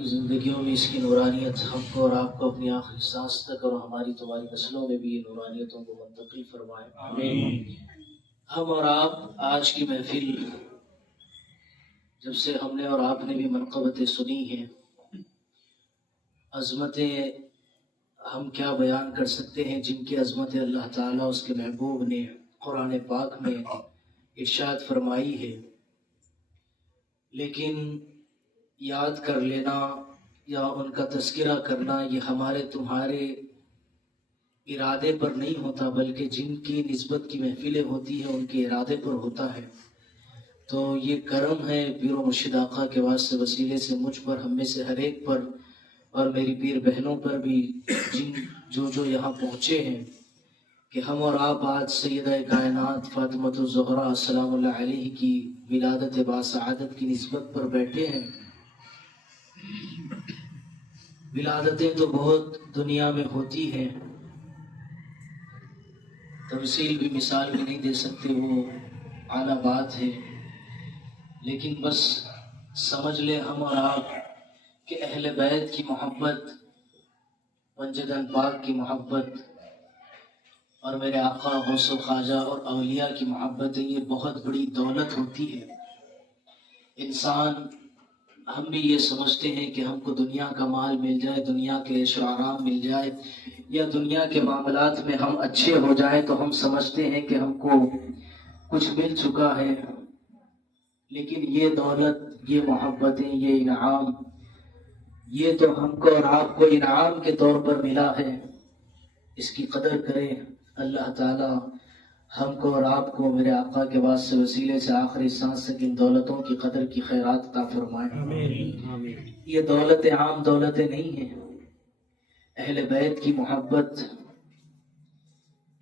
کی زندگیوں میں اس کی نورانیت ہم کو اور آپ کو اپنی آخری سانس تک اور ہماری تمہاری نسلوں میں بھی یہ نورانیتوں کو منتقل فرمائے آمین۔ ہم اور آپ آج کی محفل جب سے ہم نے اور آپ نے بھی منقبتیں سنی ہیں، عظمتیں ہم کیا بیان کر سکتے ہیں جن کی عظمت اللہ تعالیٰ اس کے محبوب نے قرآن پاک میں ارشاد فرمائی ہے، لیکن یاد کر لینا یا ان کا تذکرہ کرنا یہ ہمارے تمہارے ارادے پر نہیں ہوتا، بلکہ جن کی نسبت کی محفلیں ہوتی ہیں ان کے ارادے پر ہوتا ہے۔ تو یہ کرم ہے پیر و مرشد آقا کے واسطے وسیلے سے مجھ پر، ہم میں سے ہر ایک پر، اور میری پیر بہنوں پر بھی جو یہاں پہنچے ہیں، کہ ہم اور آپ آج سیدہ کائنات فاطمۃ الزہرا سلام اللہ علیہ کی ولادت باسعادت کی نسبت پر بیٹھے ہیں۔ ولادتیں تو بہت دنیا میں ہوتی ہیں، تمثیل بھی مثال بھی نہیں دے سکتے، وہ اعلیٰ بات ہے، لیکن بس سمجھ لے ہم اور آپ کہ اہل بیت کی محبت، منجدن پاک کی محبت اور میرے آقا غوث و خواجہ اور اولیاء کی محبت، یہ بہت بڑی دولت ہوتی ہے۔ انسان، ہم بھی یہ سمجھتے ہیں کہ ہم کو دنیا کا مال مل جائے، دنیا کے عیش و آرام مل جائے، یا دنیا کے معاملات میں ہم اچھے ہو جائیں تو ہم سمجھتے ہیں کہ ہم کو کچھ مل چکا ہے، لیکن یہ دولت، یہ محبتیں، یہ انعام، یہ تو ہم کو اور آپ کو انعام کے طور پر ملا ہے۔ اس کی قدر کریں، اللہ تعالی ہم کو اور آپ کو میرے آقا کے واسطے وسیلے سے آخری سانس تک ان دولتوں کی قدر کی خیرات عطا فرمائے۔ یہ دولتیں عام دولتیں نہیں ہیں۔ اہل بیت کی محبت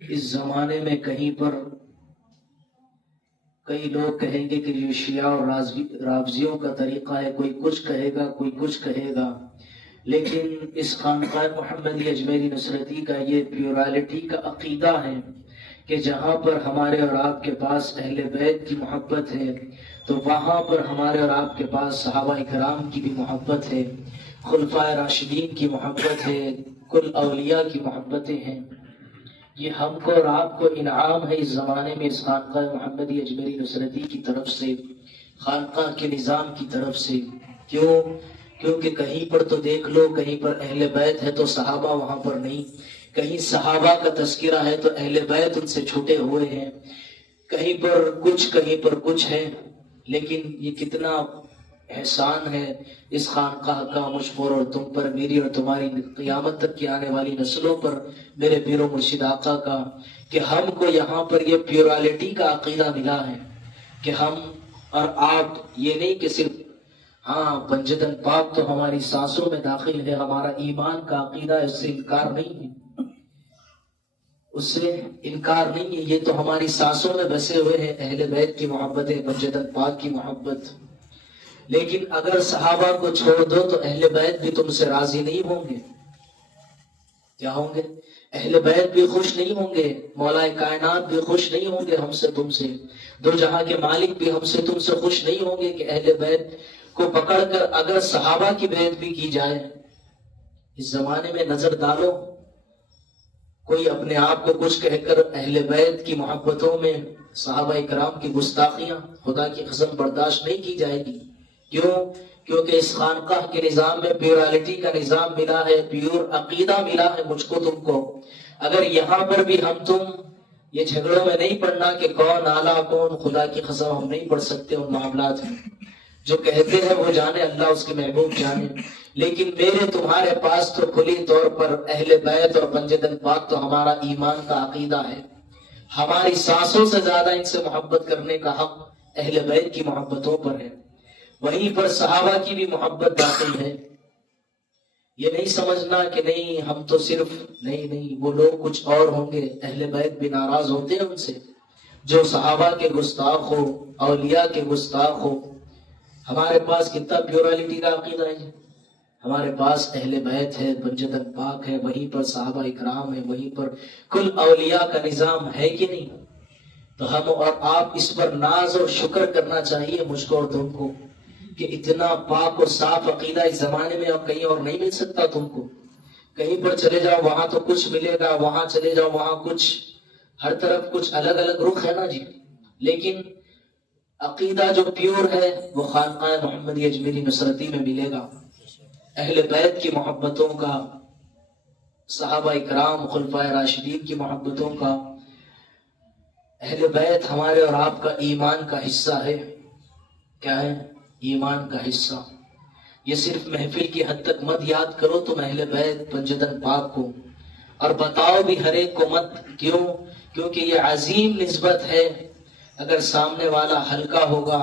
اس زمانے میں کہیں پر کئی لوگ کہیں گے کہ یہ شیعہ اور رافضیوں کا طریقہ ہے، کوئی کچھ کہے گا، کوئی کچھ کہے گا، لیکن اس خانقاہ محمدی اجمیری نصرتی کا یہ پیورالٹی کا عقیدہ ہے کہ جہاں پر ہمارے اور آپ کے پاس اہل بیت کی محبت ہے تو وہاں پر ہمارے اور آپ کے پاس صحابہ کرام کی بھی محبت ہے، خلفائے راشدین کی محبت ہے، کل اولیاء کی محبتیں ہیں۔ یہ ہم کو اور آپ کو انعام ہے اس زمانے میں اس خانقاہ محمدی اجمیری نصرتی کی طرف سے، خانقاہ کے نظام کی طرف سے۔ کیونکہ کہیں پر تو دیکھ لو، کہیں پر اہل بیت ہے تو صحابہ وہاں پر نہیں، کہیں صحابہ کا تذکرہ ہے تو اہل بیت ان سے چھوٹے ہوئے ہیں، کہیں پر کچھ ہے، لیکن یہ کتنا احسان ہے اس خانقاہ کا مجھ پر اور تم پر، میری اور تمہاری قیامت تک کی آنے والی نسلوں پر، میرے پیر و مرشد آقا کا، کہ ہم کو یہاں پر یہ پیورالٹی کا عقیدہ ملا ہے کہ ہم اور آپ، یہ نہیں کہ صرف پنجدن پاک تو ہماری سانسوں میں داخل ہے، ہمارا ایمان کا عقیدہ ہے، اس سے انکار نہیں ہے، یہ تو ہماری سانسوں میں بسے ہوئے ہیں اہل بیت کی محبت ہے، پنجدن پاک کی محبت۔ لیکن اگر صحابہ کو چھوڑ دو تو اہل بیت بھی تم سے راضی نہیں ہوں گے۔ کیا ہوں گے؟ اہل بیت بھی خوش نہیں ہوں گے، مولا کائنات بھی خوش نہیں ہوں گے ہم سے، تم سے، دو جہاں کے مالک بھی ہم سے تم سے خوش نہیں ہوں گے کہ اہل بیت کو پکڑ کر اگر صحابہ کی بیعت بھی کی جائے۔ اس زمانے میں نظر ڈالو، کوئی اپنے آپ کو کچھ کہہ کر اہل بیت کی محبتوں میں صحابہ کرام کی گستاخیاں خدا کی قسم برداشت نہیں کی جائے گی۔ کیونکہ اس خانقاہ کے نظام میں پیورالٹی کا نظام ملا ہے، پیور عقیدہ ملا ہے مجھ کو تم کو۔ اگر یہاں پر بھی ہم تم یہ جھگڑوں میں نہیں پڑنا کہ کون اعلیٰ کون، خدا کی قسم ہم نہیں پڑھ سکتے ان معاملات میں، جو کہتے ہیں وہ جانے، اللہ اس کے محبوب جانے، لیکن میرے تمہارے پاس تو کھلی طور پر اہل بیت اور پنجدن پاک تو ہمارا ایمان کا عقیدہ ہے، ہماری سانسوں سے زیادہ ان سے محبت کرنے کا حق اہل بیت کی محبتوں پر ہے۔ وہیں پر صحابہ کی بھی محبت داخل ہے۔ یہ نہیں سمجھنا کہ نہیں ہم تو صرف نہیں، وہ لوگ کچھ اور ہوں گے، اہل بیت بھی ناراض ہوتے ہیں ان سے جو صحابہ کے گستاخ ہو، اولیاء کے گستاخ ہو۔ ہمارے پاس کتنا پیورالٹی کا عقیدہ ہے، ہمارے پاس اہل بیت ہے، پنجدن پاک ہے، وہیں پر صحابہ اکرام ہے، وہیں پر کل اولیاء کا نظام ہے کہ نہیں؟ تو ہم اور آپ اس پر ناز اور شکر کرنا چاہیے مجھ کو اور تم کو کہ اتنا پاک اور صاف عقیدہ اس زمانے میں اور کہیں اور نہیں مل سکتا تم کو. کہیں پر چلے جاؤ وہاں تو کچھ ملے گا، وہاں چلے جاؤ وہاں کچھ، ہر طرف کچھ الگ الگ رخ ہے نا جی. لیکن عقیدہ جو پیور ہے وہ خانقاہ محمدی اجمیری نصرتی میں ملے گا. اہل بیت کی محبتوں کا، صحابہ اکرام خلفائے راشدین کی محبتوں کا، اہل بیت ہمارے اور آپ کا ایمان کا حصہ ہے. کیا ہے؟ ایمان کا حصہ. یہ صرف محفل کی حد تک مت یاد کرو تم اہل بیت پنجدن پاک کو، اور بتاؤ بھی ہر ایک کو مت. کیوں؟ کیونکہ یہ عظیم نسبت ہے. اگر سامنے والا ہلکا ہوگا،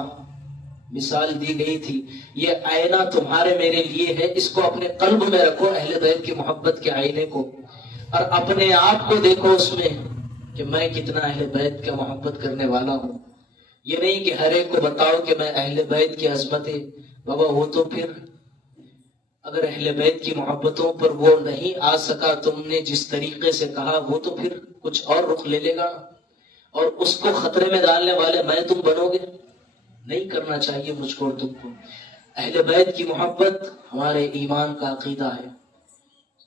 مثال دی گئی تھی، یہ آئینہ تمہارے میرے لیے ہے، اس کو اپنے قلب میں رکھو، اہل بیت کی محبت کے آئینے کو، اور اپنے آپ کو دیکھو اس میں کہ میں کتنا اہل بیت کا محبت کرنے والا ہوں. یہ نہیں کہ ہر ایک کو بتاؤ کہ میں اہل بیت کی عظمت ہے. بابا وہ تو پھر اگر اہل بیت کی محبتوں پر وہ نہیں آ سکا تم نے جس طریقے سے کہا، وہ تو پھر کچھ اور رخ لے لے گا، اور اس کو خطرے میں ڈالنے والے میں تم بنو گے. نہیں کرنا چاہیے مجھ کو اور تم کو. اہل بیت کی محبت ہمارے ایمان کا عقیدہ ہے.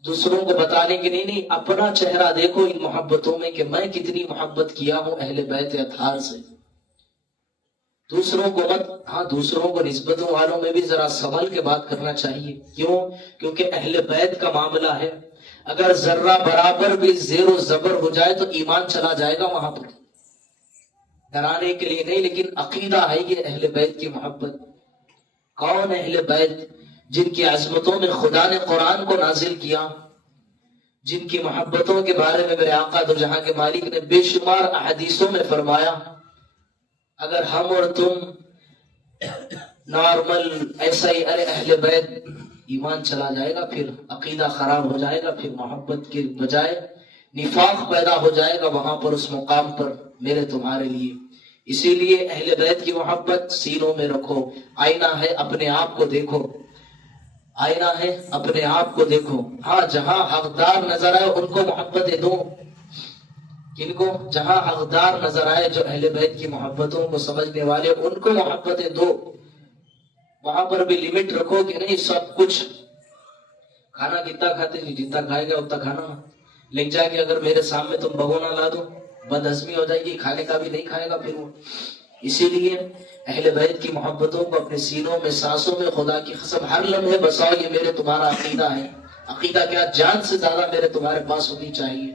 دوسروں کو بتانے کے نہیں، اپنا چہرہ دیکھو ان محبتوں میں کہ میں کتنی محبت کیا ہوں اہل بیت اطہار سے. دوسروں کو مت. ہاں دوسروں کو نسبتوں والوں میں بھی ذرا سنبھل کے بات کرنا چاہیے. کیوں؟ کیونکہ اہل بیت کا معاملہ ہے. اگر ذرہ برابر بھی زیر و زبر ہو جائے تو ایمان چلا جائے گا وہاں پر. ڈرانے کے لیے نہیں، لیکن عقیدہ ہے یہ اہل بیت کی محبت. کون اہل بیت؟ جن کی عظمتوں میں خدا نے قرآن کو نازل کیا، جن کی محبتوں کے بارے میں میرے آقا دو جہاں کے مالک نے بے شمار احادیثوں میں فرمایا. اگر ہم اور تم نارمل ایسا ہی ارے اہل بیت، ایمان چلا جائے گا، پھر عقیدہ خراب ہو جائے گا، پھر محبت کے بجائے نفاق پیدا ہو جائے گا وہاں پر اس مقام پر میرے تمہارے لیے. اسی لیے اہل بیت کی محبت سینوں میں رکھو. آئینہ ہے، اپنے آپ کو دیکھو. آئینہ ہے، اپنے آپ کو دیکھو. ہاں جہاں حقدار نظر آئے ان کو محبتیں دو. کن کو؟ جہاں حقدار نظر آئے، جو اہل بیت کی محبتوں کو سمجھنے والے، ان کو محبتیں دو. وہاں پر بھی لمٹ رکھو کہ نہیں سب کچھ. کھانا کتنا کھاتے جی؟ جتنا کھائے گا اتنا کھانا. لے جا کے اگر میرے سامنے تم بھگونا لا دو، بد ہضمی ہو جائے گی، کھانے کا بھی نہیں کھائے گا پھر وہ. اسی لیے اہل بیت کی محبتوں کو اپنے سینوں میں، سانسوں میں خدا کی قسم ہر لمحے بساؤ. یہ میرے تمہارا عقیدہ ہے. عقیدہ کیا؟ جان سے زیادہ میرے تمہارے پاس ہونی چاہیے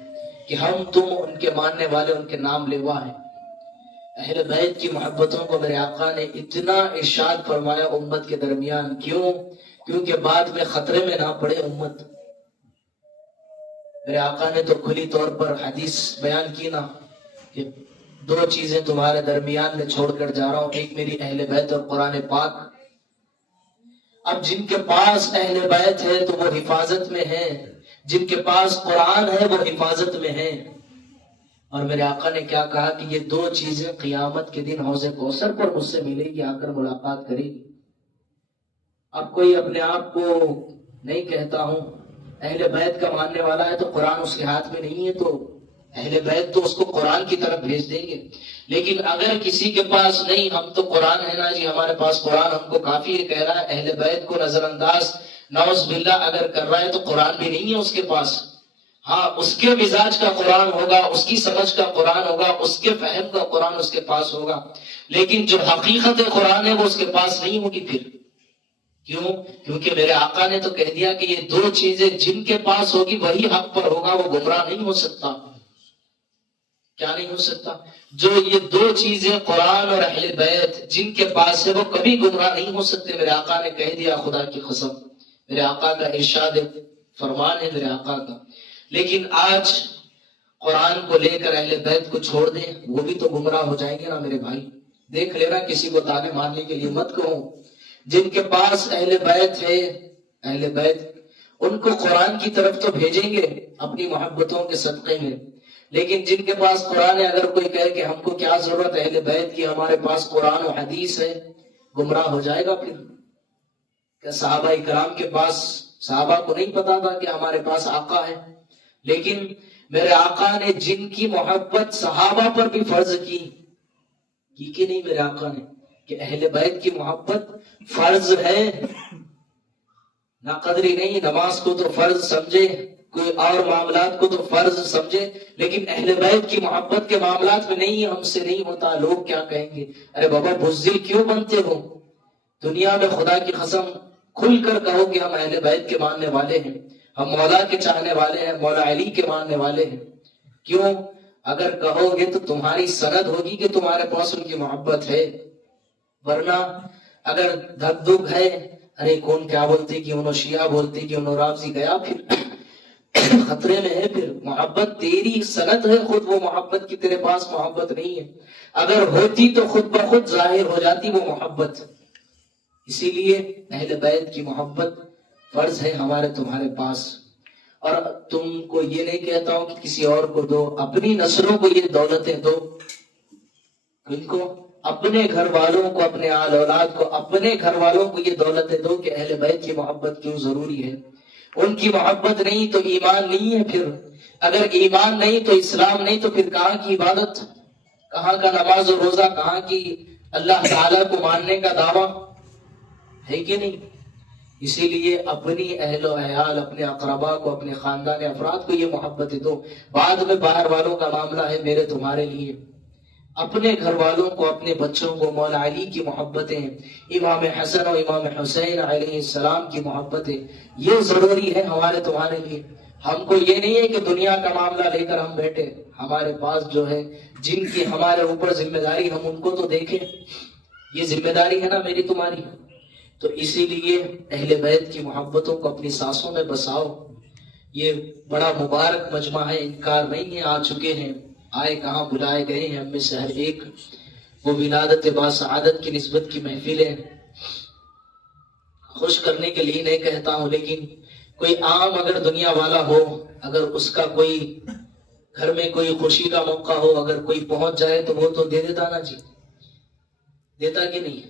کہ ہم تم ان کے ماننے والے، ان کے نام لیوا ہیں. اہل بیت کی محبتوں کو میرے آقا نے اتنا ارشاد فرمایا امت کے درمیان. کیوں؟ کیونکہ بعد میں خطرے میں نہ پڑے امت. میرے آقا نے تو کھلی طور پر حدیث بیان کی نا کہ دو چیزیں تمہارے درمیان میں چھوڑ کر جا رہا ہوں، ایک میری اہل بیت اور قرآن پاک. اب جن کے پاس اہل بیت ہے تو وہ حفاظت میں ہے، جن کے پاس قرآن ہے وہ حفاظت میں ہے. اور میرے آقا نے کیا کہا کہ یہ دو چیزیں قیامت کے دن حوض کوثر پر مجھ سے ملے گی، آ کر ملاقات کرے گی. اب کوئی اپنے آپ کو نہیں کہتا ہوں اہل بیت کا ماننے والا ہے تو قرآن اس کے ہاتھ میں نہیں ہے، تو اہل بیت تو اس کو قرآن کی طرف بھیج دیں گے. لیکن اگر کسی کے پاس نہیں، ہم تو قرآن ہے نا جی، ہمارے پاس قرآن ہم کو کافی ہے، کہہ رہا ہے اہل بیت کو نظر انداز نعوذ باللہ اگر کر رہا ہے تو قرآن بھی نہیں ہے اس کے پاس. ہاں اس کے مزاج کا قرآن ہوگا، اس کی سمجھ کا قرآن ہوگا، اس کے فہم کا قرآن اس کے پاس ہوگا، لیکن جو حقیقت قرآن ہے وہ اس کے پاس نہیں ہوگی. پھر کیوں؟ کیونکہ میرے آقا نے تو کہہ دیا کہ یہ دو چیزیں جن کے پاس ہوگی وہی حق پر ہوگا، وہ گمراہ نہیں ہو سکتا. کیا نہیں ہو سکتا؟ جو یہ دو چیزیں قرآن اور اہل بیت جن کے پاس ہے وہ کبھی گمراہ نہیں ہو سکتے. میرے آقا نے کہہ دیا، خدا کی قسم میرے آقا کا ارشاد فرمان ہے میرے آقا کا. لیکن آج قرآن کو لے کر اہل بیت کو چھوڑ دیں، وہ بھی تو گمراہ ہو جائیں گے نا میرے بھائی. دیکھ لینا، کسی کو تانے مارنے کے لیے مت کہوں. جن کے پاس اہل بیت ہے، اہل بیت ان کو قرآن کی طرف تو بھیجیں گے اپنی محبتوں کے صدقے میں. لیکن جن کے پاس قرآن ہے، اگر کوئی کہے کہ ہم کو کیا ضرورت اہل بیت کی، ہمارے پاس قرآن و حدیث ہے، گمراہ ہو جائے گا. پھر کہ صحابہ اکرام کے پاس، صحابہ کو نہیں پتا تھا کہ ہمارے پاس آقا ہے، لیکن میرے آقا نے جن کی محبت صحابہ پر بھی فرض کی کہ نہیں میرے آقا نے کہ اہل بیت کی محبت فرض ہے، نہ قدری نہیں، نماز کو تو فرض سمجھے، کوئی اور معاملات کو تو فرض سمجھے، لیکن اہل بیت کی محبت کے معاملات میں نہیں، ہم سے نہیں ہوتا، لوگ کیا کہیں گے؟ ارے بابا بزدل کیوں بنتے ہو؟ دنیا میں خدا کی قسم کھل کر کہو کہ ہم اہل بیت کے ماننے والے ہیں، ہم مولا کے چاہنے والے ہیں، مولا علی کے ماننے والے ہیں۔ کیوں؟ اگر کہو گے تو تمہاری سند ہوگی کہ تمہارے پاس ان کی محبت ہے، ورنہ اگر دھک دھک ہے، ارے کون کیا بولتے کہ انہوں شیعہ بولتے کہ انہوں رافضی، گیا پھر خطرے میں ہے۔ پھر محبت تیری سند ہے، خود وہ محبت کی تیرے پاس محبت نہیں ہے، اگر ہوتی تو خود بخود ظاہر ہو جاتی وہ محبت۔ اسی لیے اہل بیت کی محبت فرض ہے ہمارے تمہارے پاس، اور تم کو یہ نہیں کہتا ہوں کہ کسی اور کو دو، اپنی نسلوں کو یہ دولتیں دو، ان کو اپنے گھر والوں کو، اپنے آل اولاد کو، اپنے گھر والوں کو یہ دولتیں دو کہ اہل بیت کی محبت کیوں ضروری ہے۔ ان کی محبت نہیں تو ایمان نہیں ہے، پھر اگر ایمان نہیں تو اسلام نہیں، تو پھر کہاں کی عبادت، کہاں کا نماز و روزہ، کہاں کی اللہ تعالیٰ کو ماننے کا دعویٰ ہے کہ نہیں؟ اسی لیے اپنی اہل و عیال، اپنے اقربا کو، اپنے خاندان افراد کو یہ محبت دو۔ بعد میں باہر والوں کا معاملہ ہے میرے تمہارے لیے، اپنے گھر والوں کو، اپنے بچوں کو مولا علی کی محبتیں، امام حسن اور امام حسین علیہ السلام کی محبتیں، یہ ضروری ہے ہمارے تمہارے لیے۔ ہم کو یہ نہیں ہے کہ دنیا کا معاملہ لے کر ہم بیٹھے، ہمارے پاس جو ہے جن کی ہمارے اوپر ذمہ داری، ہم ان کو تو دیکھیں، یہ ذمہ داری ہے نا میری تمہاری۔ تو اسی لیے اہل بیت کی محبتوں کو اپنی سانسوں میں بساؤ۔ یہ بڑا مبارک مجمع ہے، انکار نہیں ہے، آ چکے ہیں، آئے کہاں، بلائے گئے ہیں ہم میں سے ہر ایک۔ وہ ولادت با سعادت کی نسبت کی محفلیں خوش کرنے کے لیے نہیں کہتا ہوں، لیکن کوئی عام اگر دنیا والا ہو، اگر اس کا کوئی گھر میں کوئی خوشی کا موقع ہو، اگر کوئی پہنچ جائے تو وہ تو دے دیتا نا جی، دیتا کہ نہیں؟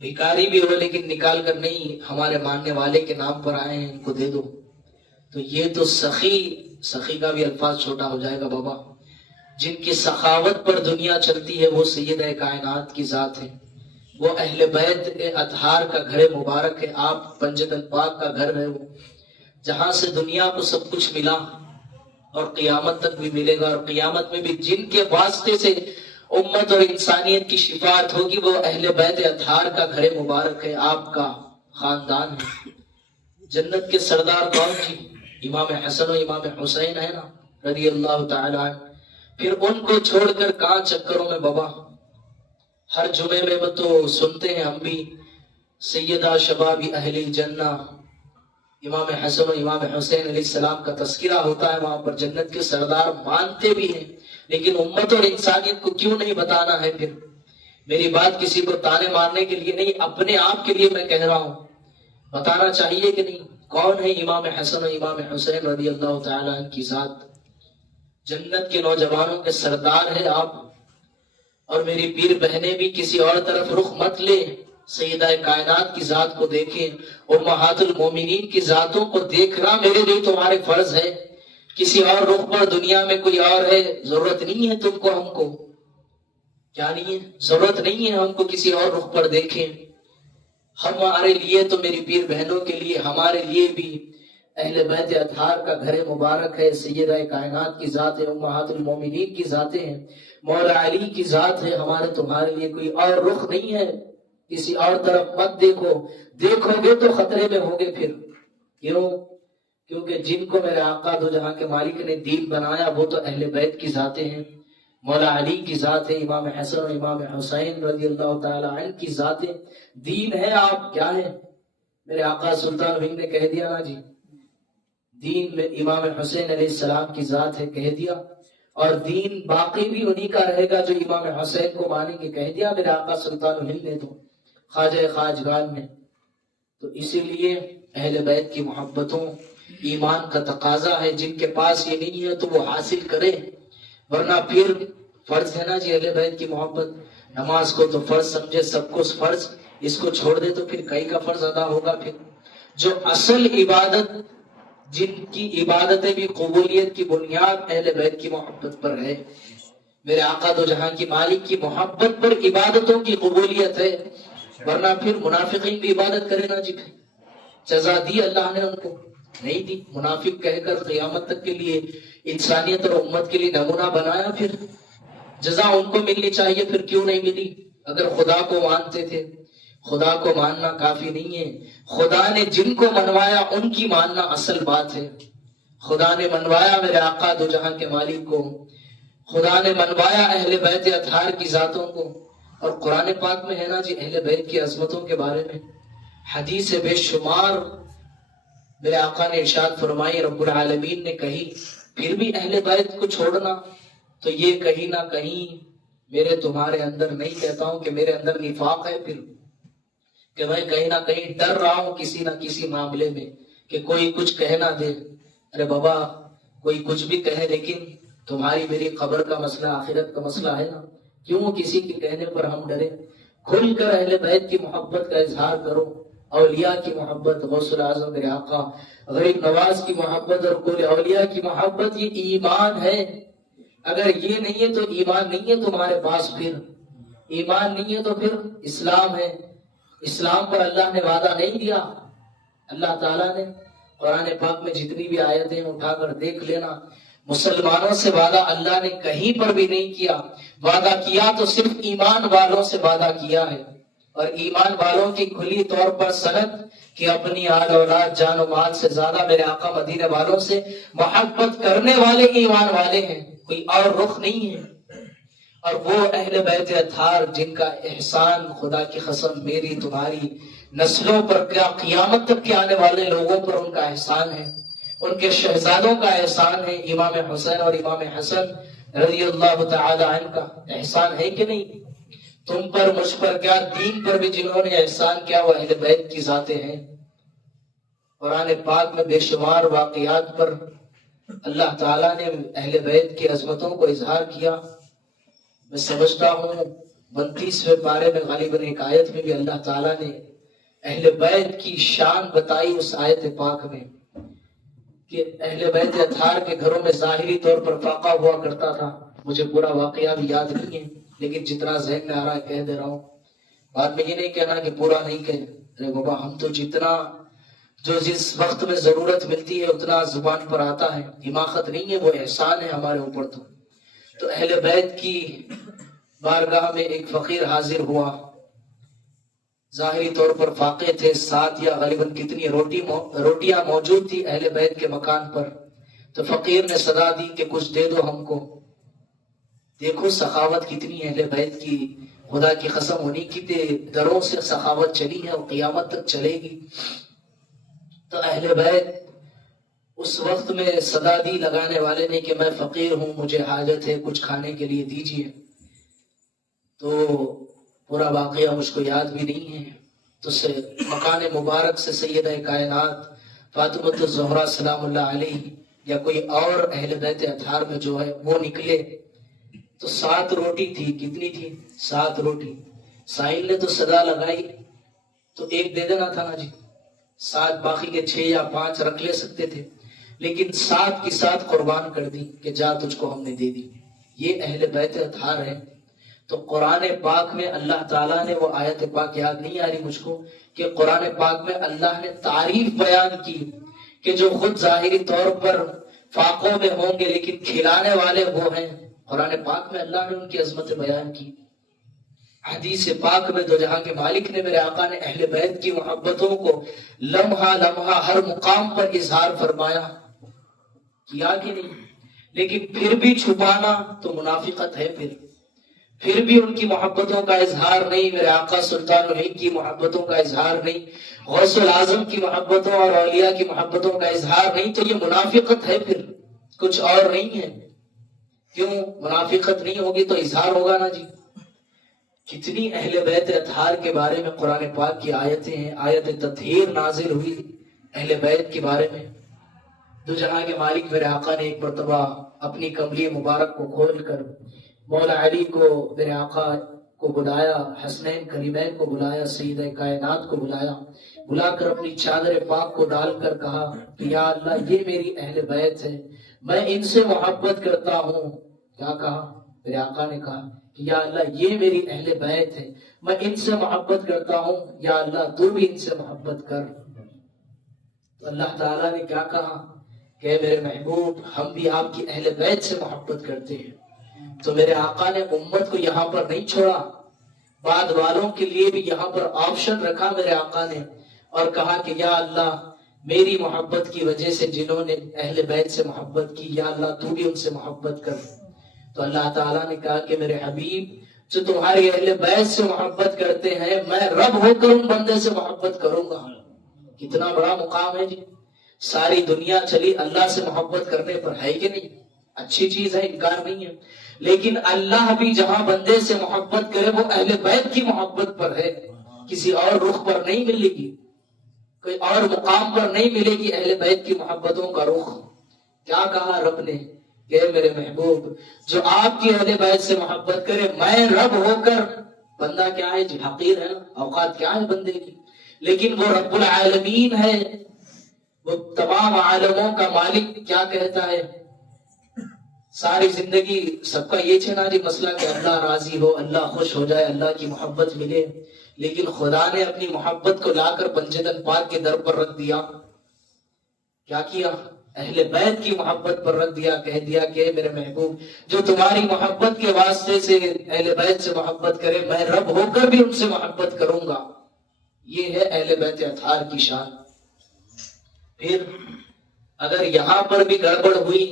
بھکاری بھی ہو لیکن نکال کر نہیں، ہمارے ماننے والے کے نام پر آئے ہیں ان کو دے دو۔ تو یہ تو سخی کا بھی الفاظ چھوٹا ہو جائے گا بابا۔ جن کی سخاوت پر دنیا چلتی ہے وہ سیدہ کائنات کی ذات ہے، وہ اہل بیت اطہار کا گھر مبارک ہے، آپ پنجت الپاک کا گھر ہے، وہ جہاں سے دنیا کو سب کچھ ملا اور قیامت تک بھی ملے گا، اور قیامت میں بھی جن کے واسطے سے امت اور انسانیت کی شفاعت ہوگی وہ اہل بیت اطہار کا گھر مبارک ہے، آپ کا خاندان ہے۔ جنت کے سردار کون جی؟ امام حسن و امام حسین ہے نا رضی اللہ تعالیٰ عنہ۔ پھر ان کو چھوڑ کر کہاں چکروں میں بابا؟ ہر جمعے میں وہ تو سنتے ہیں ہم بھی، سیدہ شباب اہل جنہ، امام حسن و امام حسین علیہ السلام کا تذکرہ ہوتا ہے وہاں پر، جنت کے سردار مانتے بھی ہیں، لیکن امت اور انسانیت کو کیوں نہیں بتانا ہے؟ پھر میری بات کسی کو تانے مارنے کے لیے نہیں، اپنے آپ کے لیے میں کہہ رہا ہوں، بتانا چاہیے کہ نہیں؟ کون ہے امام حسن و امام حسین رضی اللہ تعالیٰ عنہ کی ذات؟ جنت کے نوجوانوں کے سردار ہے آپ۔ اور میری پیر بہنیں بھی کسی اور طرف رخ مت لیں، سیدہ کائنات کی ذات کو دیکھیں، امہات المومنین کی ذاتوں کو دیکھنا میرے لیے تمہارے فرض ہے۔ کسی اور رخ پر دنیا میں کوئی اور ہے، ضرورت نہیں ہے تم کو، ہم کو کیا نہیں ہے، ضرورت نہیں ہے ہم کو کسی اور رخ پر دیکھیں۔ ہمارے لیے تو میری پیر بہنوں کے لیے، ہمارے لیے بھی اہل بیت اطہار کا گھر مبارک ہے، سیدہ کائنات کی ذات ہے، امہات المومنین کی ذاتیں ہیں، مولا علی کی ذات ہے، ہمارے تمہارے لیے کوئی اور رخ نہیں ہے، کسی اور طرف مت دیکھو، دیکھو گے تو خطرے میں ہوگے پھر۔ کیوں؟ کیونکہ جن کو میرے آقا دو جہاں کے مالک نے دین بنایا وہ تو اہل بیت کی ذاتیں ہیں، مولا علی کی ذات ہے، امام حسن و امام حسین رضی اللہ تعالیٰ عنہ کی ذاتیں۔ دین ہے آپ کیا ہے؟ میرے آقا سلطان ہند نے کہہ دیا نا جی، دین میں امام حسین علیہ السلام کی ذات ہے، کہہ دیا، اور دین باقی بھی انہی کا رہے گا جو امام حسین کو مانیں گے، کہہ دیا میرے آقا سلطان ہند نے، تو خواجہ خواجگان نے۔ تو اسی لیے اہل بیت کی محبتوں ایمان کا تقاضا ہے، جن کے پاس یہ نہیں ہے تو وہ حاصل کرے، ورنہ پھر فرض ہے نا جی اہل بیت کی محبت، نماز کو تو فرض سمجھے، سب کو فرض، اس کو چھوڑ دے تو پھر کئی کا فرض ادا ہوگا؟ پھر جو اصل عبادت، جن کی عبادتیں بھی قبولیت کی بنیاد اہل بیت کی محبت پر ہے، میرے آقا دو جہاں کی مالک کی محبت پر عبادتوں کی قبولیت ہے، ورنہ پھر منافقین بھی عبادت کرے نا جی. جزا دی اللہ نے ان کو؟ نہیں دی. منافق کہہ کر قیامت تک کے لیے انسانیت اور امت کے لیے نمونہ بنایا. پھر جزا ان کو ملنی چاہیے، پھر کیوں نہیں ملی؟ اگر خدا کو مانتے تھے. خدا کو ماننا کافی نہیں ہے، خدا نے جن کو منوایا ان کی ماننا اصل بات ہے. خدا نے منوایا میرے آقا دو جہاں کے مالک کو، خدا نے منوایا اہل بیت اطہار کی ذاتوں کو. اور قرآن پاک میں ہے نا جی اہل بیت کی عظمتوں کے بارے میں حدیث بے شمار میرے آقا نے ارشاد فرمائی، رب العالمین نے کہی. پھر بھی اہل بیت کو چھوڑنا تو یہ کہیں نہ کہیں میرے تمہارے اندر، نہیں کہتا ہوں کہ میرے اندر نفاق ہے، پھر کہ میں کہیں نہ کہیں ڈر رہا ہوں کسی نہ کسی معاملے میں کہ کوئی کچھ کہہ نہ دے. ارے بابا کوئی کچھ بھی کہے، لیکن تمہاری میری قبر کا مسئلہ، آخرت کا مسئلہ ہے نا. کیوں کسی کے کہنے پر ہم ڈرے؟ کھل کر اہل بیت کی محبت کا اظہار کرو. اولیاء کی محبت، غوث الاعظم میرے آقا غریب نواز کی محبت اور کل اولیاء کی محبت، یہ ایمان ہے. اگر یہ نہیں ہے تو ایمان نہیں ہے تمہارے پاس. پھر ایمان نہیں ہے تو پھر اسلام ہے. اسلام پر اللہ نے وعدہ نہیں دیا. اللہ تعالیٰ نے قرآن پاک میں جتنی بھی آیتیں اٹھا کر دیکھ لینا، مسلمانوں سے وعدہ اللہ نے کہیں پر بھی نہیں کیا. وعدہ کیا تو صرف ایمان والوں سے وعدہ کیا ہے. اور ایمان والوں کی کھلی طور پر سند کہ اپنی آل اولاد جان و مال سے زیادہ میرے آقا مدینے والوں سے محبت کرنے والے ایمان والے ہیں، کوئی اور رخ نہیں ہے. اور وہ اہل بیت اطہار جن کا احسان خدا کی قسم میری تمہاری نسلوں پر، کیا قیامت تک کے آنے والے لوگوں پر ان کا احسان ہے، ان کے شہزادوں کا احسان ہے. امام حسین اور امام حسن رضی اللہ تعالی عنہ کا احسان ہے کہ نہیں؟ تم پر، مجھ پر، کیا دین پر بھی جنہوں نے احسان کیا وہ اہل بیت کی ذاتیں ہیں. قرآن پاک میں بے شمار واقعات پر اللہ تعالیٰ نے اہل بیت کی عظمتوں کو اظہار کیا. میں سمجھتا ہوں 32ویں پارے میں غالباً ایک آیت میں بھی اللہ تعالیٰ نے اہل بیت کی شان بتائی اس آیت پاک میں کہ اہل بیت اطہار کے گھروں میں ظاہری طور پر فاقہ ہوا کرتا تھا. مجھے پورا واقعہ بھی یاد نہیں ہے، لیکن جتنا ذہن میں آ رہا ہے کہہ دے رہا ہوں. بعد میں یہ نہیں کہنا کہ پورا نہیں کہے. ارے بابا ہم تو جتنا جو جس وقت میں ضرورت ملتی ہے اتنا زبان پر آتا ہے، حماقت نہیں ہے، وہ احسان ہے ہمارے اوپر. تو اہل بیت کی بارگاہ میں ایک فقیر حاضر ہوا. ظاہری طور پر فاقے تھے، 7 یا غالباً کتنی روٹیاں موجود تھی اہل بیت کے مکان پر. تو فقیر نے صدا دی کہ کچھ دے دو ہم کو. دیکھو سخاوت کتنی اہل بیت کی، خدا کی قسم انہی کی دروں سے سخاوت چلی ہے اور قیامت تک چلے گی. تو اہل بیت اس وقت میں صدا دی لگانے والے نے کہ میں فقیر ہوں، مجھے حاجت ہے، کچھ کھانے کے لیے دیجیے. تو پورا واقعہ مجھ کو یاد بھی نہیں ہے. تو مکان مبارک سے سیدہ کائنات فاطمۃ الزہرا سلام اللہ علیہ یا کوئی اور اہل بیت اطہار میں جو ہے وہ نکلے. تو 7 روٹی تھی. کتنی تھی؟ 7 روٹی. سائل نے تو صدا لگائی تو ایک دے دینا تھا نا جی. 7 باقی کے 6 یا 5 رکھ لے سکتے تھے، لیکن 7 کی 7 قربان کر دی کہ جا تجھ کو ہم نے دے دی. یہ اہل بیت اطہار ہے. تو قرآن پاک میں اللہ تعالیٰ نے وہ آیت پاک یاد نہیں آ رہی مجھ کو کہ قرآن پاک میں اللہ نے تعریف بیان کی کہ جو خود ظاہری طور پر فاقوں میں ہوں گے لیکن کھلانے والے وہ ہیں. قرآن پاک میں اللہ نے ان کی عظمت بیان کی. حدیث پاک میں دو جہاں کے مالک نے میرے آقا نے اہل بیت کی محبتوں کو لمحہ لمحہ ہر مقام پر اظہار فرمایا کیا کہ نہیں. لیکن پھر بھی چھپانا تو منافقت ہے. پھر بھی ان کی محبتوں کا اظہار نہیں، میرے آقا سلطان الہند کی محبتوں کا اظہار نہیں، غوث الاعظم کی محبتوں اور اولیاء کی محبتوں کا اظہار نہیں، تو یہ منافقت ہے، پھر کچھ اور نہیں ہے. کیوں منافقت نہیں ہوگی تو اظہار ہوگا نا جی. کتنی اہل بیت اطہار کے بارے میں قرآن پاک کی آیتیں ہیں. آیت تطہیر نازل ہوئی اہل بیت کے بارے میں. دو جہاں کے مالک میرے آقا نے ایک مرتبہ اپنی کملی مبارک کو کھول کر مولا علی کو، میرے آقا کو بلایا، حسنین کریمین کو بلایا، سیدہ کائنات کو بلا کر اپنی چادر پاک کو ڈال کر کہا کہ یا اللہ یہ میری اہل بیت ہے، میں ان سے محبت کرتا ہوں. کیا کہا؟ میرے آقا نے کہا کہ یا اللہ یہ میری اہل بیت ہے، میں ان سے محبت کرتا ہوں، یا اللہ تو بھی ان سے محبت کر۔ تو اللہ تعالیٰ نے کیا کہا کہ میرے محبوب ہم بھی آپ کی اہل بیت سے محبت کرتے ہیں۔ تو میرے آقا نے امت کو یہاں پر نہیں چھوڑا، بعد والوں کے لیے بھی یہاں پر آپشن رکھا میرے آقا نے، اور کہا کہ یا اللہ میری محبت کی وجہ سے جنہوں نے اہل بیت سے محبت کی، یا اللہ تو بھی ان سے محبت کر۔ تو اللہ تعالیٰ نے کہا کہ میرے حبیب جو تمہاری اہل بیت سے محبت کرتے ہیں، میں رب ہو کر ان بندے سے محبت کروں گا۔ کتنا بڑا مقام ہے جی، ساری دنیا چلی اللہ سے محبت کرنے پر، ہے کہ نہیں؟ اچھی چیز ہے، انکار نہیں ہے، لیکن اللہ بھی جہاں بندے سے محبت کرے وہ اہل بیت کی محبت پر ہے، کسی اور رخ پر نہیں ملے گی، کوئی اور مقام پر نہیں ملے گی اہل بیت کی محبتوں کا رخ۔ کیا کہا رب نے کہ میرے محبوب جو آپ کی اہل بیت سے محبت کرے، میں رب ہو کر، بندہ کیا ہے جی؟ حقیر ہے، اوقات کیا ہے بندے کی، لیکن وہ رب العالمین ہے، وہ تمام عالموں کا مالک۔ کیا کہتا ہے؟ ساری زندگی سب کا یہ چھنا جی مسئلہ کہ اللہ راضی ہو، اللہ خوش ہو جائے، اللہ کی محبت ملے، لیکن خدا نے اپنی محبت کو لا کر بنجدن پاک کے در پر رکھ دیا۔ کیا کیا؟ اہل بیت کی محبت پر رکھ دیا، کہہ دیا کہ میرے محبوب جو تمہاری محبت کے واسطے سے اہل بیت سے محبت کرے، میں رب ہو کر بھی ان سے محبت کروں گا۔ یہ ہے اہل بیت اطہار کی شان۔ پھر اگر یہاں پر بھی گڑبڑ ہوئی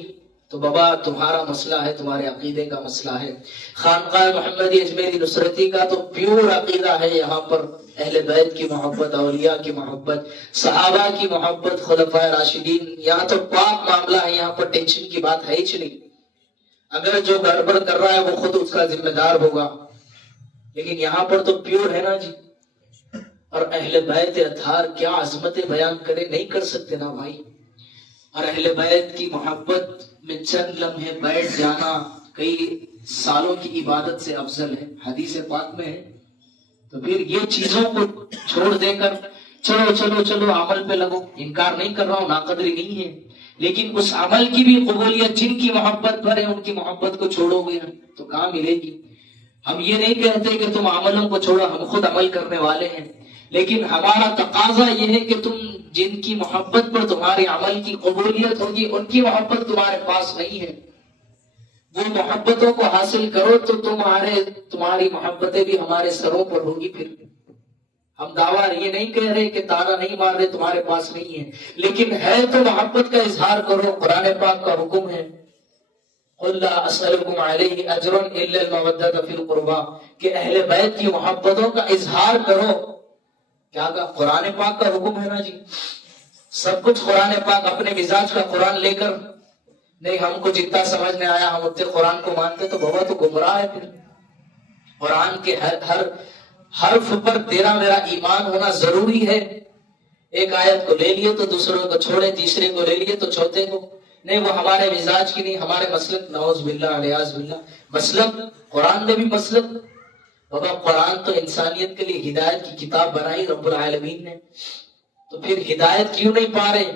تو بابا تمہارا مسئلہ ہے، تمہارے عقیدے کا مسئلہ ہے۔ خانقاہ محمدی اجمیری نصرتی کا تو پیور عقیدہ ہے یہاں پر اہل بیت کی محبت، اولیاء کی محبت، صحابہ کی محبت، خلفائے راشدین، یہاں تو پاک معاملہ ہے، یہاں پر ٹینشن کی بات ہے ہی نہیں۔ اگر جو گڑبڑ کر رہا ہے وہ خود اس کا ذمہ دار ہوگا، لیکن یہاں پر تو پیور ہے نا جی۔ اور اہل بیت اطہار کیا عظمت بیان کرے، نہیں کر سکتے نا بھائی۔ اور اہل بیت کی محبت میں چند لمحے بیٹھ جانا کئی سالوں کی عبادت سے افضل ہے، حدیث پاک میں ہے۔ تو پھر یہ چیزوں کو چھوڑ دے کر چلو چلو چلو عمل پہ لگو، انکار نہیں کر رہا ہوں، ناقدری نہیں ہے، لیکن اس عمل کی بھی قبولیت جن کی محبت پر ہے ان کی محبت کو چھوڑو گے تو کہاں ملے گی؟ ہم یہ نہیں کہتے کہ تم عملوں کو چھوڑو، ہم خود عمل کرنے والے ہیں، لیکن ہمارا تقاضا یہ ہے کہ تم جن کی محبت پر تمہارے عمل کی قبولیت ہوگی ان کی محبت تمہارے پاس نہیں ہے، وہ محبتوں کو حاصل کرو تو تمہاری محبتیں بھی ہمارے سروں پر ہوگی۔ پھر ہم دعویٰ یہ نہیں کہہ رہے کہ تانا نہیں مار رہے تمہارے پاس نہیں ہے، لیکن ہے تو محبت کا اظہار کرو۔ قرآن پاک کا حکم ہے قُلْ لَا أَسْأَلُكُمْ عَلَيْهِ أَجْرًا إِلَّا الْمَوَدَّةَ فِي الْقُرْبَى کہ اہل بیت کی محبتوں کا اظہار کرو۔ کیا کہا؟ قرآن پاک کا حکم ہے نا جی، سب کچھ قرآن پاک اپنے مزاج کا قرآن لے کر نہیں ہم کو جتنا سمجھ میں آیا ہم اتنے قرآن کو مانتے تو بابا تو گمراہ ہے۔ پھر قرآن کے ہر حرف پر تیرا میرا ایمان ہونا ضروری ہے۔ ایک آیت کو لے لیے تو دوسروں کو چھوڑے، تیسرے کو لے لیے تو چوتھے کو نہیں، وہ ہمارے مزاج کی نہیں، ہمارے مسلک، نعوذ باللہ علیاذ باللہ، مسلک قرآن میں بھی مسلک۔ بابا قرآن تو انسانیت کے لیے ہدایت کی کتاب بنائی رب العالمین نے، تو پھر ہدایت کیوں نہیں پا رہے؟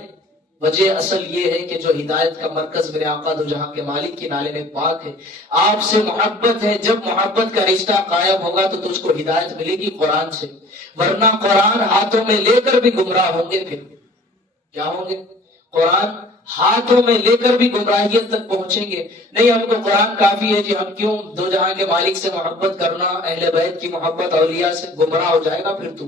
وجہ اصل یہ ہے کہ جو ہدایت کا مرکز میرے آقا دو جہاں کے مالک کی نالے میں پاک ہے، آپ سے محبت ہے، جب محبت کا رشتہ قائم ہوگا تو تجھ کو ہدایت ملے گی قرآن سے، ورنہ قرآن ہاتھوں میں لے کر بھی گمراہ ہوں گے۔ پھر کیا ہوں گے؟ قرآن ہاتھوں میں لے کر بھی گمراہیت تک پہنچیں گے۔ نہیں ہم کو قرآن کافی ہے جی، ہم کیوں دو جہاں کے مالک سے محبت کرنا، اہل بیت کی محبت، اولیاء سے، گمراہ ہو جائے گا پھر تو۔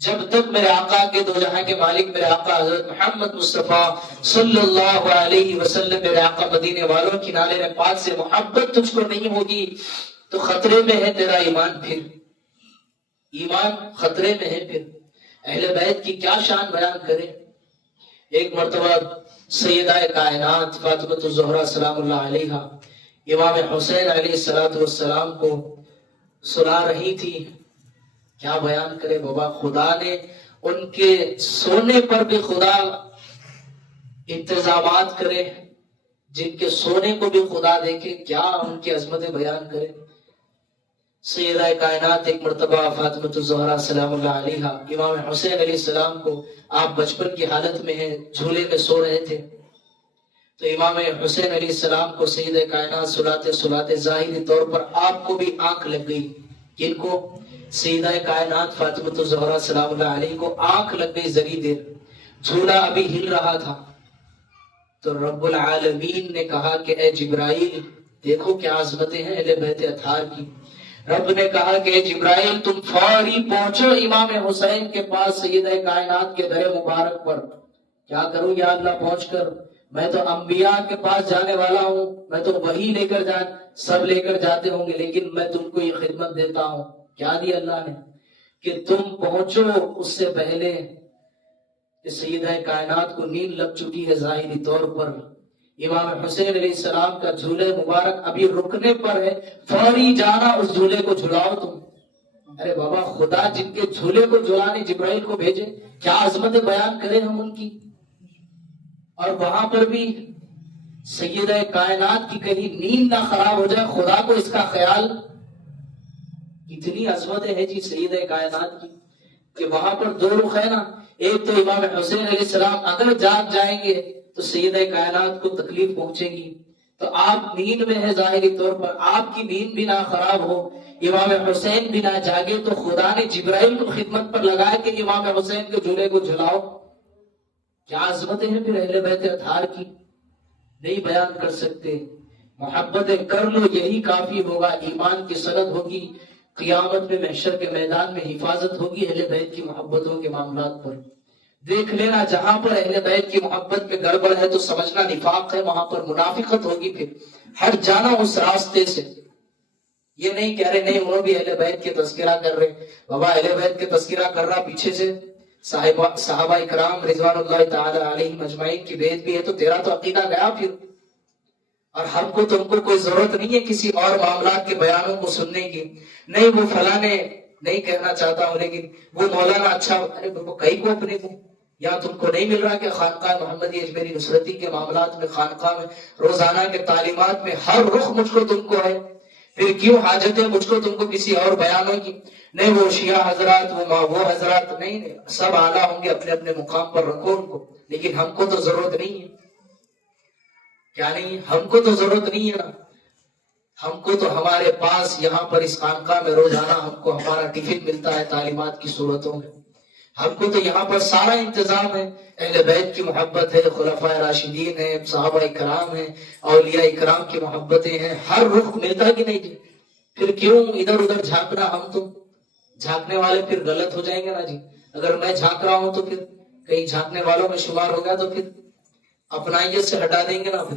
جب تک میرے آقا کے دو جہاں کے مالک میرے آقا حضرت محمد مصطفیٰ صلی اللہ علیہ وسلم، میرے آقا مدینے والوں کی نالے میں پاک سے محبت تجھ کو نہیں ہوگی تو خطرے میں ہے تیرا ایمان۔ پھر ایمان خطرے میں ہے۔ پھر اہل بیت کی کیا شان بیان کرے؟ ایک مرتبہ سیدہ کائنات فاطمہ الزہرا سلام اللہ علیہا امام حسین علیہ السلام کو سنا رہی تھی۔ کیا بیان کرے بابا، خدا نے ان کے سونے پر بھی خدا انتظامات کرے، جن کے سونے کو بھی خدا دیکھے، کیا ان کی عظمتیں بیان کرے۔ سیدہ کائنات ایک مرتبہ فاطمہ الزہرا سلام اللہ علیہا امام حسین علیہ السلام کو، آپ بچپن کی حالت میں ہیں، جھولے میں سو رہے تھے، تو امام حسین علیہ السلام کو سید کائنات سلاتے سلاتے ظاہری طور پر آپ کو بھی آنکھ لگ گئی. کن کو؟ سیدہ کائنات فاطمہ الزہرا سلام اللہ علیہ کو آنکھ لگ گئی ذری دیر. جھولا ابھی ہل رہا تھا تو رب العالمین نے کہا کہ اے جبرائیل، دیکھو کیا عظمتیں ہیں اہل بیت اطہار کی. رب نے کہا کہ اے جبرائیل تم فوری پہنچو امام حسین کے پاس سیدہ کائنات کے در مبارک پر. کیا کروں یا اللہ پہنچ کر؟ میں تو انبیاء کے پاس جانے والا ہوں، میں تو وہی لے کر سب لے کر جاتے ہوں گے، لیکن میں تم کو یہ خدمت دیتا ہوں. کیا دی اللہ نے؟ کہ تم پہنچو اس سے پہلے کہ سیدہ کائنات کو نیند لگ چکی ہے ظاہری طور پر. امام حسین علیہ السلام کا جھولے مبارک ابھی رکنے پر ہے، فوری جانا اس جھولے کو جھلاؤ تم. ارے بابا، خدا جن کے جھولے کو جھلانے جبرائیل کو بھیجے، کیا عظمت بیان کریں ہم ان کی. اور وہاں پر بھی سیدہ کائنات کی کہیں نیند نہ خراب ہو جائے، خدا کو اس کا خیال. اتنی عظمتیں ہیں جی سیدہ کائنات کی کہ وہاں پر دو رخ ہے نا. ایک تو امام حسین علیہ السلام اگر جاگ جائیں گے تو سیدہ کائنات کو تکلیف پہنچے گی. تو آپ نیند میں ہے ظاہری طور پر، آپ کی نیند بھی نہ خراب ہو، امام حسین بھی نہ جاگے، تو خدا نے جبرائیل کو خدمت پر لگایا کہ امام حسین کے جھولے کو جھلاؤ. کیا عظمتیں ہیں پھر اہل بیت اطہار کی، نہیں بیان کر سکتے. محبت کر لو یہی کافی ہوگا. ایمان کی سند ہوگی، قیامت میں محشر کے میدان میں حفاظت ہوگی اہل بیت کی محبتوں کے معاملات پر. دیکھ لینا جہاں پر اہل بیت کی محبت میں گڑبڑ ہے تو سمجھنا نفاق ہے، وہاں پر منافقت ہوگی. پھر ہٹ جانا اس راستے سے. یہ نہیں کہہ رہے نہیں وہ بھی اہل بیت کے تذکرہ کر رہے. بابا اہل بیت کے تذکرہ کر رہا، پیچھے سے صحابہ کرام رضوان اللہ تعالی علیہم اجمعین کی بیعت بھی ہے، تو تیرا تو عقیدہ گیا پھر. اور ہم کو تم کو کوئی ضرورت نہیں ہے کسی اور معاملات کے بیانوں کو سننے کی. نہیں وہ فلاں نے نہیں کہنا چاہتا ہوں، لیکن وہ مولانا اچھا. ارے وہ کئی کو اپنے کو، یا تم کو نہیں مل رہا کہ خانقاہ محمدی اجمیری نصرتی کے معاملات میں، خانقاہ میں روزانہ کے تعلیمات میں ہر رخ مجھ کو تم کو ہے. پھر کیوں حاجت ہے مجھ کو تم کو کسی اور بیانوں کی؟ نہیں وہ شیعہ حضرات وہ حضرات نہیں، سب اعلیٰ ہوں گے، اپنے اپنے مقام پر رکھو ان کو، لیکن ہم کو تو ضرورت نہیں ہے. کیا نہیں؟ ہم کو تو ضرورت نہیں ہے نا. ہم کو تو ہمارے پاس یہاں پر اس خانقاہ میں روزانہ ہم کو ہمارا ٹفن ملتا ہے تعلیمات کی صورتوں میں. ہم کو تو یہاں پر سارا انتظام ہے. اہل بیت کی محبت ہے، خلفائے راشدین ہیں، صحابہ کرام ہیں، اولیاء کرام کی محبتیں ہیں، ہر رخ ملتا ہے کہ نہیں جی. پھر کیوں ادھر ادھر جھانکنا؟ ہم تو جھانکنے والے پھر غلط ہو جائیں گے نا جی. اگر میں جھانک رہا ہوں تو پھر کہیں جھانکنے والوں میں شمار ہو گیا تو پھر اپنائیت سے ہٹا دیں گے نا پھر.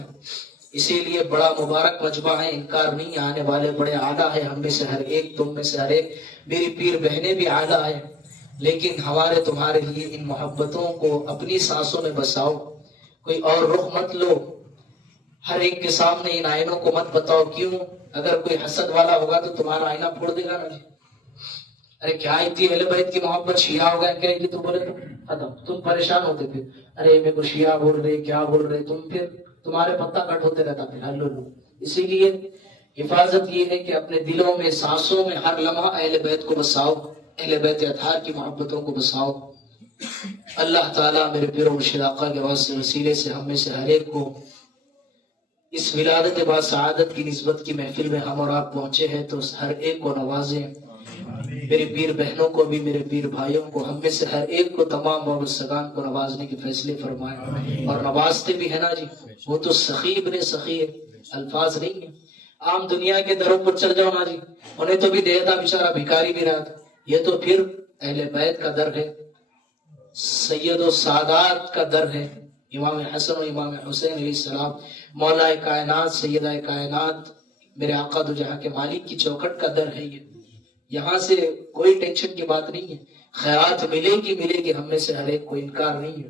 اسی لیے بڑا مبارک مجمع ہے، انکار نہیں. آنے والے بڑے اعلیٰ ہیں، ہم میں سے ہر ایک، تم میں سے ہر ایک، میری پیر بہنیں بھی اعلیٰ ہیں. لیکن ہمارے تمہارے لیے ان محبتوں کو اپنی سانسوں میں بساؤ. کوئی اور رخ مت لو، ہر ایک کے سامنے ان آئینوں کو مت بتاؤ. کیوں؟ اگر کوئی حسد والا ہوگا تو تمہارا آئینہ پھوڑ دے گا نا جی. ارے کیا اتنی اہل بیت کی محبت، شیعہ ہو گیا کیا کہ تم بولے ختم. تم پریشان ہوتے پھر، ارے میرے کو شیعہ بول رہے، کیا بول رہے تم، پھر تمہارے پتہ کٹ ہوتے رہتا پھر ہلو. اسی لیے حفاظت یہ ہے کہ اپنے دلوں میں، سانسوں میں ہر لمحہ اہل بیت کو بساؤ، اہل بیت اطہار کی محبتوں کو بساؤ. اللہ تعالیٰ میرے پیر و مرشد آقا کے وسیلے سے ہم میں سے ہر ایک کو اس ولادت با سعادت کی نسبت کی محفل میں ہم اور آپ پہنچے ہیں تو ہر ایک کو نوازے. میری پیر بہنوں کو بھی، میرے پیر بھائیوں کو، ہم میں سے ہر ایک کو، تمام وابستگان کو نوازنے کے فیصلے فرمائے. اور نوازتے بھی ہے نا جی. وہ تو سخی ابن سخی ہے، الفاظ نہیں ہے. عام دنیا کے دروں پر چل جاؤ نا جی، انہیں تو بھی دیتا بیچارہ، بھکاری بھی رہا تھا. یہ تو پھر اہل بیت کا در ہے، سید و سادات کا در ہے. امام حسن و امام حسین علیہ السلام، مولا کائنات، سیدہ کائنات، میرے آقا دو جہاں کے مالک کی چوکھٹ کا در ہے. یہ یہاں سے کوئی ٹینشن کی بات نہیں ہے. خیرات ملے گی ہم میں سے ہر ایک کو، انکار نہیں ہے.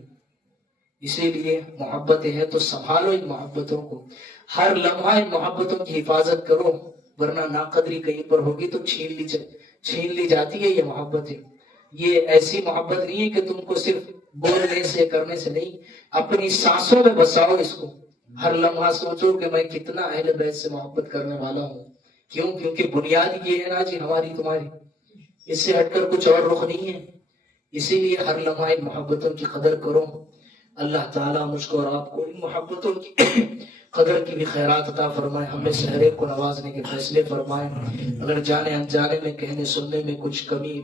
اسی لیے محبتیں ہیں تو سنبھالو ان محبتوں کو، ہر لمحہ ان محبتوں کی حفاظت کرو، ورنہ ناقدری کہیں پر ہوگی تو چھین لی جاتی ہے یہ محبتیں. یہ ایسی محبت نہیں ہے کہ تم کو صرف بولنے سے، کرنے سے نہیں، اپنی سانسوں میں بساؤ اس کو. ہر لمحہ سوچو کہ میں کتنا اہل بیت سے محبت کرنے والا ہوں. کیوں؟ کیونکہ بنیاد یہ ہے نا جی ہماری تمہاری، اس سے ہٹ کر کچھ اور رخ نہیں ہے. اسی لیے ہر لمحہ ان محبتوں کی قدر کرو. اللہ تعالیٰ مجھ کو اور آپ کو ان محبتوں کی قدر کی بھی خیرات عطا فرمائے، ہمیں سے ہر ایک کو نوازنے کے فیصلے فرمائے۔ اگر جانے انجانے میں کہنے سننے میں کچھ کمی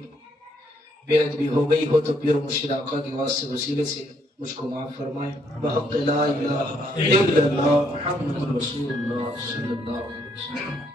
بیعت بھی ہو گئی ہو تو پیر و مرشد آقا کے واسطے وسیلے سے مجھ کو معاف فرمائے۔ بحق لا الہ الا اللہ محمد رسول اللہ صلی اللہ علیہ وسلم۔